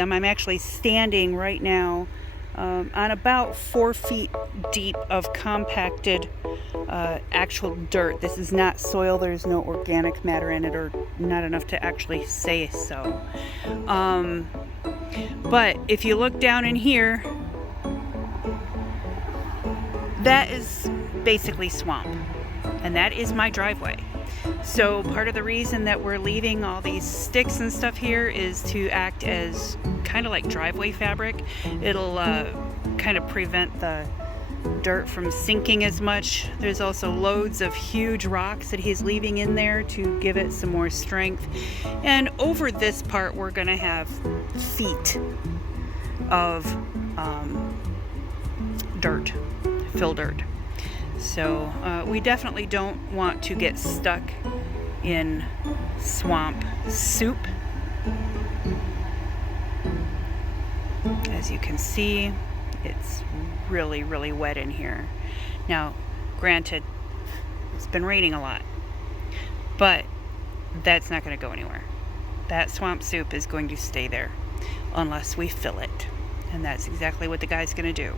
I'm actually standing right now on about 4 feet deep of compacted actual dirt. This is not soil. There's no organic matter in it, or not enough to actually say so. But if you look down in here, that is basically swamp, and that is my driveway. So part of the reason that we're leaving all these sticks and stuff here is to act as kind of like driveway fabric. It'll kind of prevent the dirt from sinking as much. There's also loads of huge rocks that he's leaving in there to give it some more strength. And over this part, we're gonna have feet of dirt, fill dirt. So we definitely don't want to get stuck in swamp soup. As you can see, it's really, really wet in here. Now, granted, it's been raining a lot, but that's not going to go anywhere. That swamp soup is going to stay there unless we fill it. And that's exactly what the guy's going to do.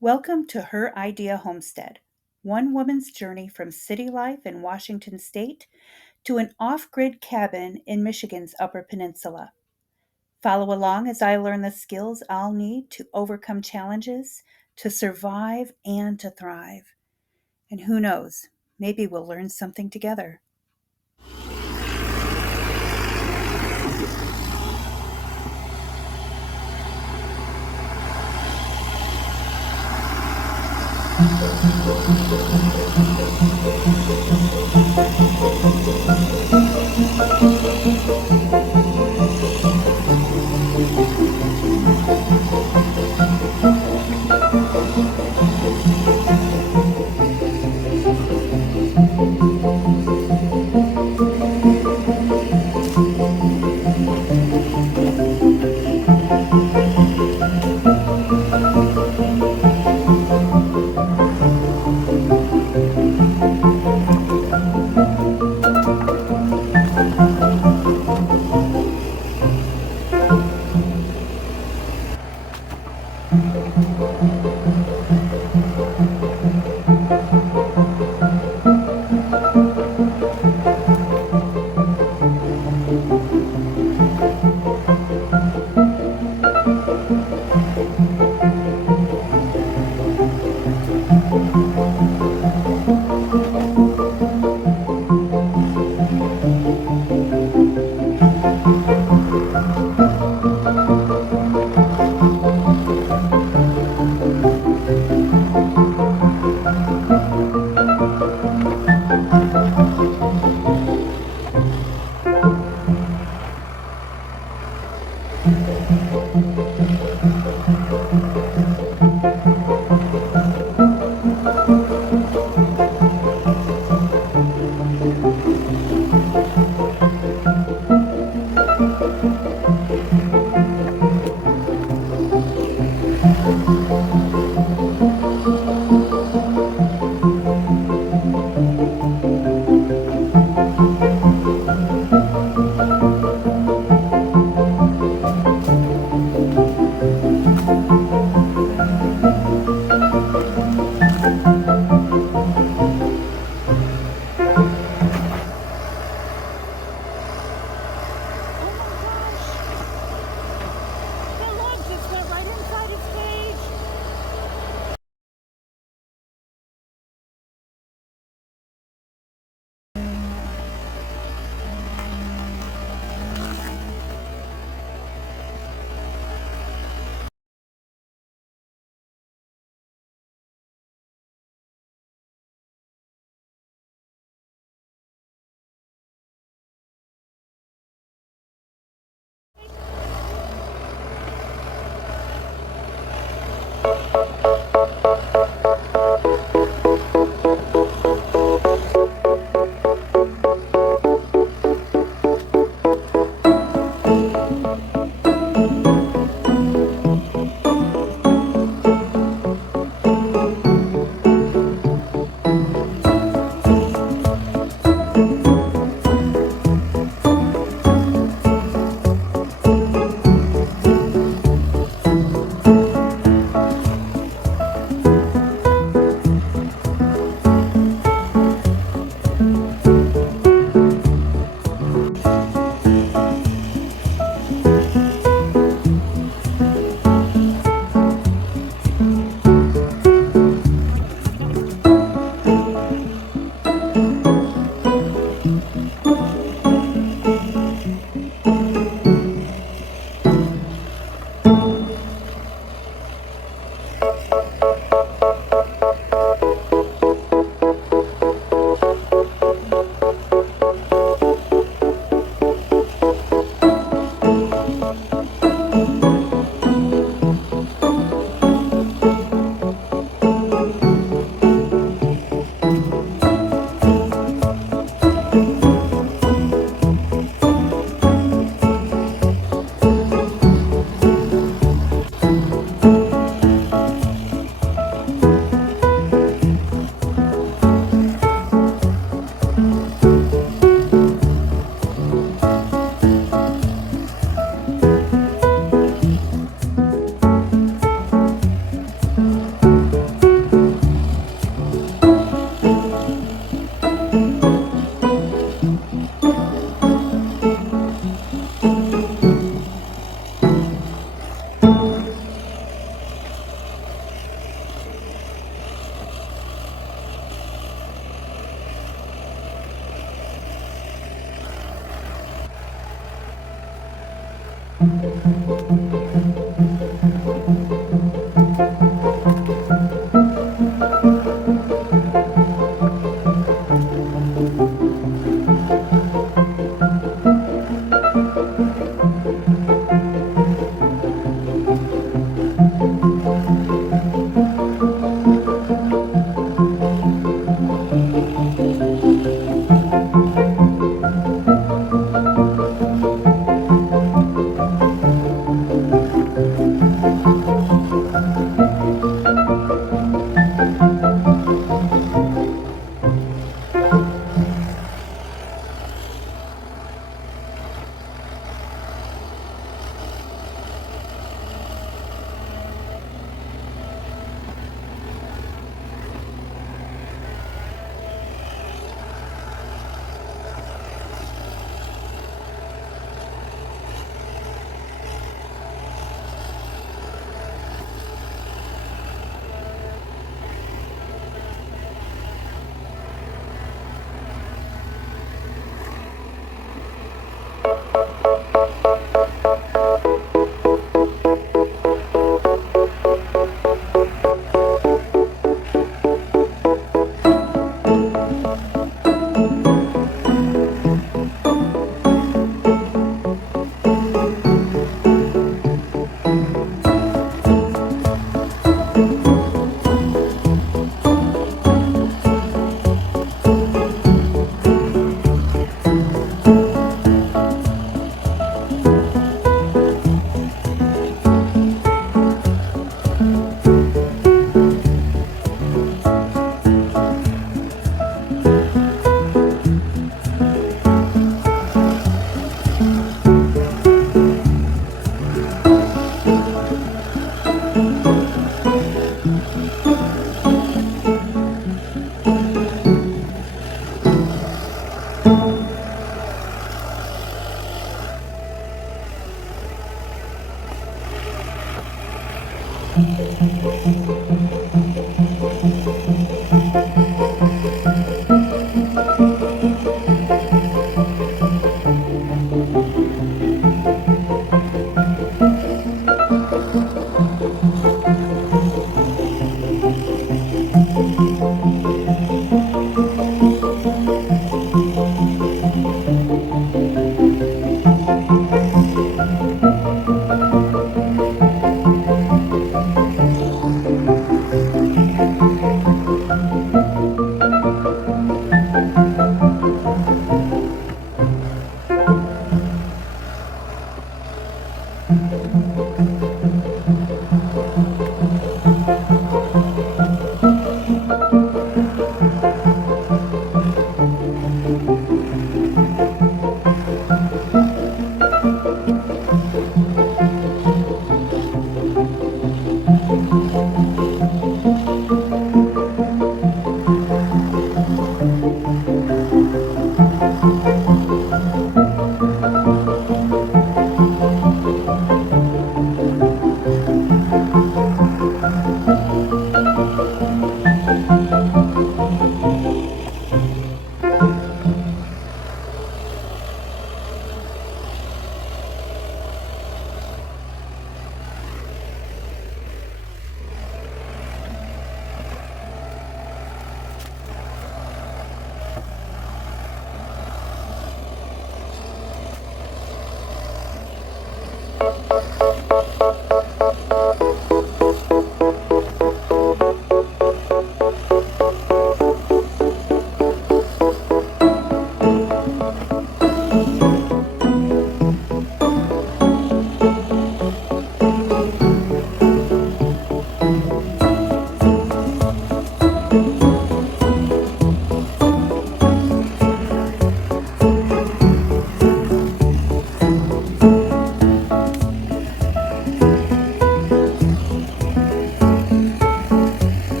Welcome to Her Idea Homestead, one woman's journey from city life in Washington State to an off-grid cabin in Michigan's Upper Peninsula. Follow along as I learn the skills I'll need to overcome challenges, to survive, and to thrive. And who knows, maybe we'll learn something together.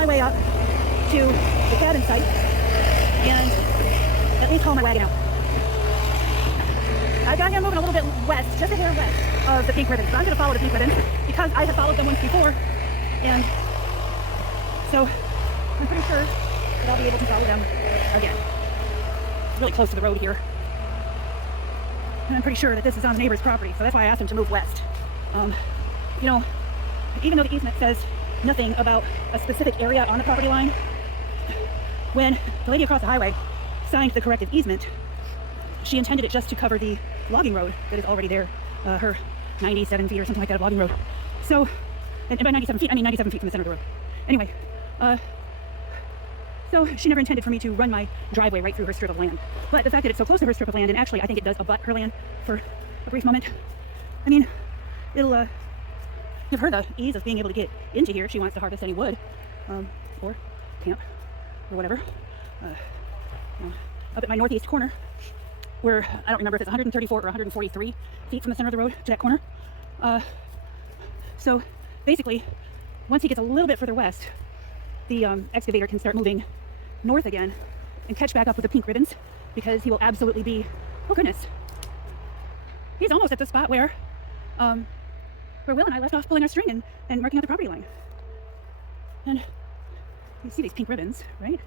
my way up to the cabin site and at least haul my wagon out. I got him moving a little bit west, just a hair west of the pink ribbons. So I'm going to follow the pink ribbons because I have followed them once before, and so I'm pretty sure that I'll be able to follow them again. It's really close to the road here, and I'm pretty sure that this is on the neighbor's property, so that's why I asked him to move west. You know, even though the easement says nothing about a specific area on the property line, when the lady across the highway signed the corrective easement, she intended it just to cover the logging road that is already there, her 97 feet or something like that of logging road. So, and by 97 feet, I mean 97 feet from the center of the road. Anyway, so she never intended for me to run my driveway right through her strip of land. But the fact that it's so close to her strip of land, and actually I think it does abut her land for a brief moment, I mean, it'll give her the ease of being able to get into here if she wants to harvest any wood, or camp, or whatever. Up at my northeast corner, where I don't remember if it's 134 or 143 feet from the center of the road to that corner. So basically, once he gets a little bit further west, the excavator can start moving north again and catch back up with the pink ribbons, because he will absolutely be, oh goodness, he's almost at the spot where Will and I left off pulling our string and marking out the property line. And you see these pink ribbons, right?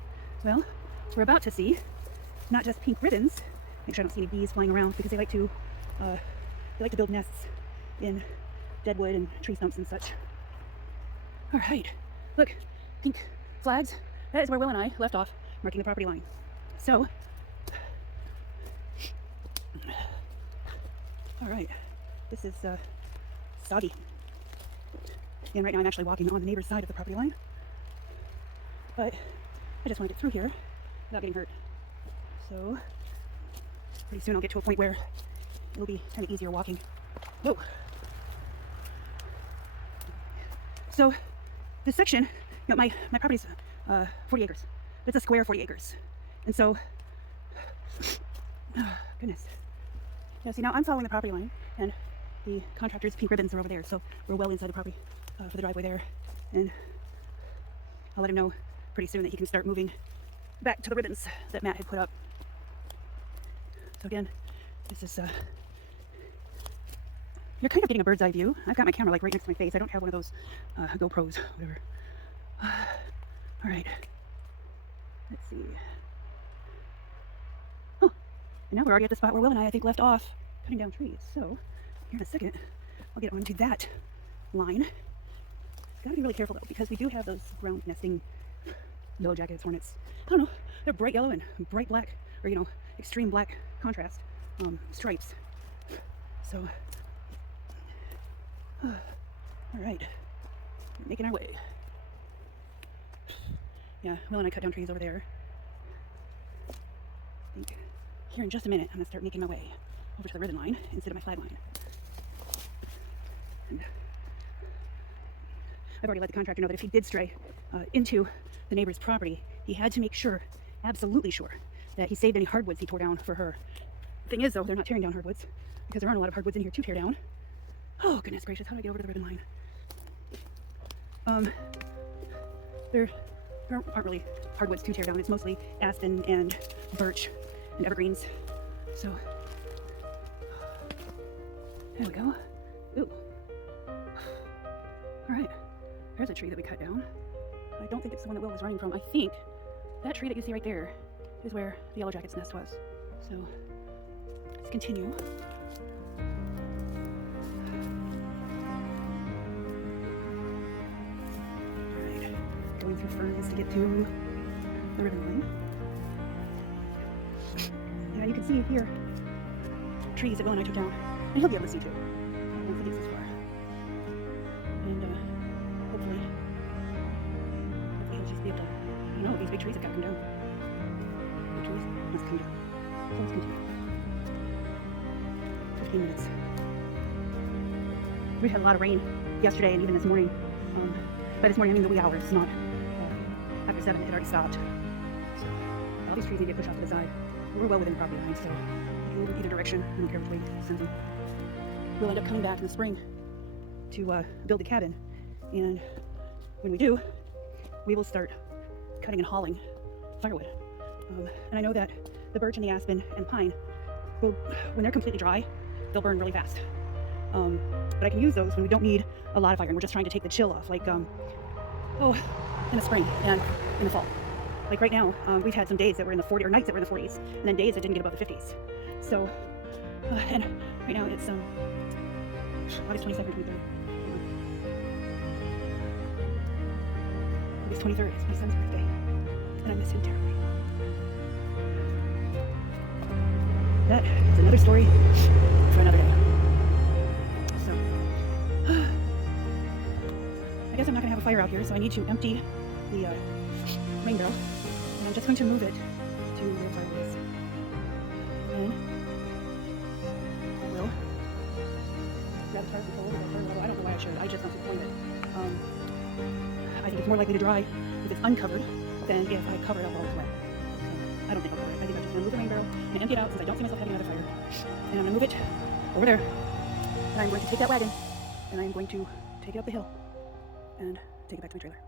Well, we're about to see not just pink ribbons. Make sure I don't see any bees flying around, because they like to build nests in dead wood and tree stumps and such. All right, look, pink flags. That is where Will and I left off marking the property line. So, all right, this is soggy. And right now I'm actually walking on the neighbor's side of the property line, but I just want to get through here without getting hurt. So pretty soon I'll get to a point where it'll be kind of easier walking. Whoa. So this section know, my property's 40 acres. It's a square 40 acres. And so, oh, goodness. Yeah, see, now I'm following the property line, and the contractor's pink ribbons are over there, so we're well inside the property for the driveway there. And I'll let him know pretty soon that he can start moving back to the ribbons that Matt had put up. So again, this is, you're kind of getting a bird's eye view. I've got my camera like right next to my face. I don't have one of those GoPros, whatever. All right, let's see. Oh, and now we're already at the spot where Will and I think, left off cutting down trees. So here in a second, I'll get onto that line. Gotta be really careful though, because we do have those ground nesting yellow jackets, hornets. I don't know, they're bright yellow and bright black, or you know, extreme black contrast stripes. So, all right, we're making our way. Yeah, Will and I cut down trees over there. I think here in just a minute, I'm gonna start making my way over to the ribbon line instead of my flag line. And I've already let the contractor know that if he did stray into the neighbor's property, he had to make sure, absolutely sure, that he saved any hardwoods he tore down for her. The thing is, though, they're not tearing down hardwoods because there aren't a lot of hardwoods in here to tear down. Oh, goodness gracious, how do I get over to the ribbon line? There aren't really hardwoods to tear down. It's mostly aspen and birch and evergreens. So, there we go. Ooh. All right. There's a tree that we cut down. I don't think it's the one that Will was running from. I think that tree that you see right there is where the yellow jacket's nest was. So let's continue. All right, going through ferns to get to the ribbon line. Yeah, you can see here trees that Will and I took down, and he'll be able to see too. Once he gets this far. And hopefully he'll just be able to, you know, these big trees have got to come down. Big trees must come down. So let's continue. 15 minutes. We had a lot of rain yesterday and even this morning. By this morning, I mean the wee hours, not after 7. It already stopped. So all these trees need to get pushed off to the side. We're well within the property line, so we can move in either direction. I don't care which way it sends them. We'll end up coming back in the spring to build the cabin, and when we do, we will start cutting and hauling firewood. And I know that the birch and the aspen and pine will, when they're completely dry, they'll burn really fast. But I can use those when we don't need a lot of fire and we're just trying to take the chill off, like in the spring and in the fall. Like right now, we've had some days that were in the 40s, or nights that were in the 40s, and then days that didn't get above the 50s. So, and right now it's August 22nd, 23rd. August 23rd, it's my son's birthday, and I miss him terribly. That is another story for another day. So, I guess I'm not going to have a fire out here, so I need to empty the rain barrel, and I'm just going to move it to where the fire is. And I will grab a tarp and pull over that fire level. I don't know why I should. I just don't point it. I think it's more likely to dry if it's uncovered than if I cover it up all the way. So I don't think I'll cover it. I think I'm just going to move the rain barrel and empty it out since I don't see myself having another fire. And I'm going to move it over there. And I'm going to take that wagon and I'm going to take it up the hill and take it back to my trailer.